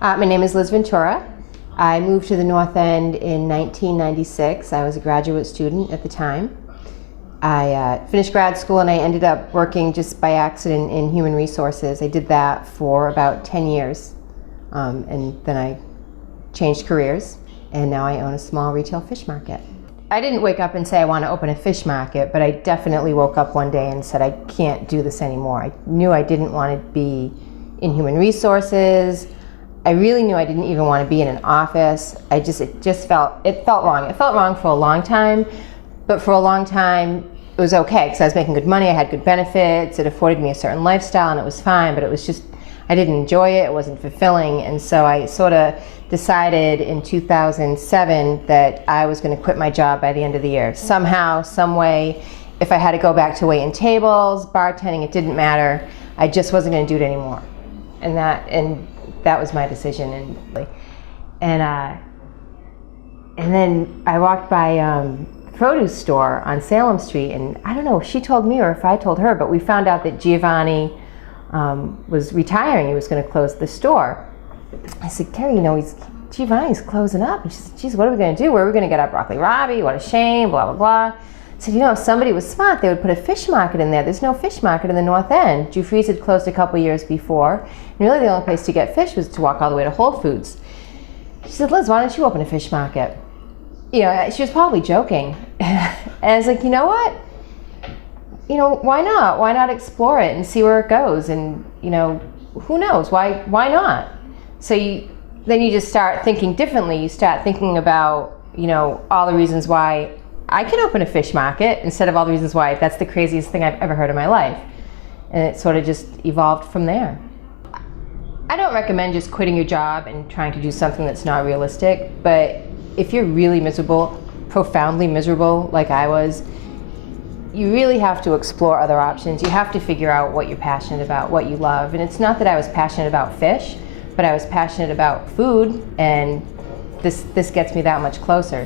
My name is Liz Ventura. I moved to the North End in 1996. I was a graduate student at the time. I finished grad school and I ended up working just by accident in human resources. I did that for about 10 years and then I changed careers and now I own a small retail fish market. I didn't wake up and say I want to open a fish market, but I definitely woke up one day and said I can't do this anymore. I knew I didn't want to be in human resources. I really knew I didn't even want to be in an office. It felt wrong. It felt wrong for a long time, but for a long time it was okay because I was making good money, I had good benefits, it afforded me a certain lifestyle and it was fine, but it was just, I didn't enjoy it, it wasn't fulfilling, and so I sort of decided in 2007 that I was going to quit my job by the end of the year. Somehow, some way, if I had to go back to waiting tables, bartending, it didn't matter. I just wasn't going to do it anymore. And that was my decision. And then I walked by a produce store on Salem Street, and I don't know if she told me or if I told her, but we found out that Giovanni was retiring. He was going to close the store. I said, Carrie, Giovanni's closing up. And she said, geez, what are we going to do? Where are we going to get our broccoli rabi? What a shame, blah, blah, blah. I said, if somebody was smart, they would put a fish market in there. There's no fish market in the North End. Giuffre's had closed a couple years before, and really the only place to get fish was to walk all the way to Whole Foods. She said, Liz, why don't you open a fish market? She was probably joking. And I was like, you know what? Why not? Why not explore it and see where it goes? And, who knows? Why not? So then you just start thinking differently. You start thinking about, all the reasons why I can open a fish market instead of all the reasons why that's the craziest thing I've ever heard in my life. And it sort of just evolved from there. I don't recommend just quitting your job and trying to do something that's not realistic, but if you're really miserable, profoundly miserable like I was, you really have to explore other options. You have to figure out what you're passionate about, what you love. And it's not that I was passionate about fish, but I was passionate about food, and this gets me that much closer.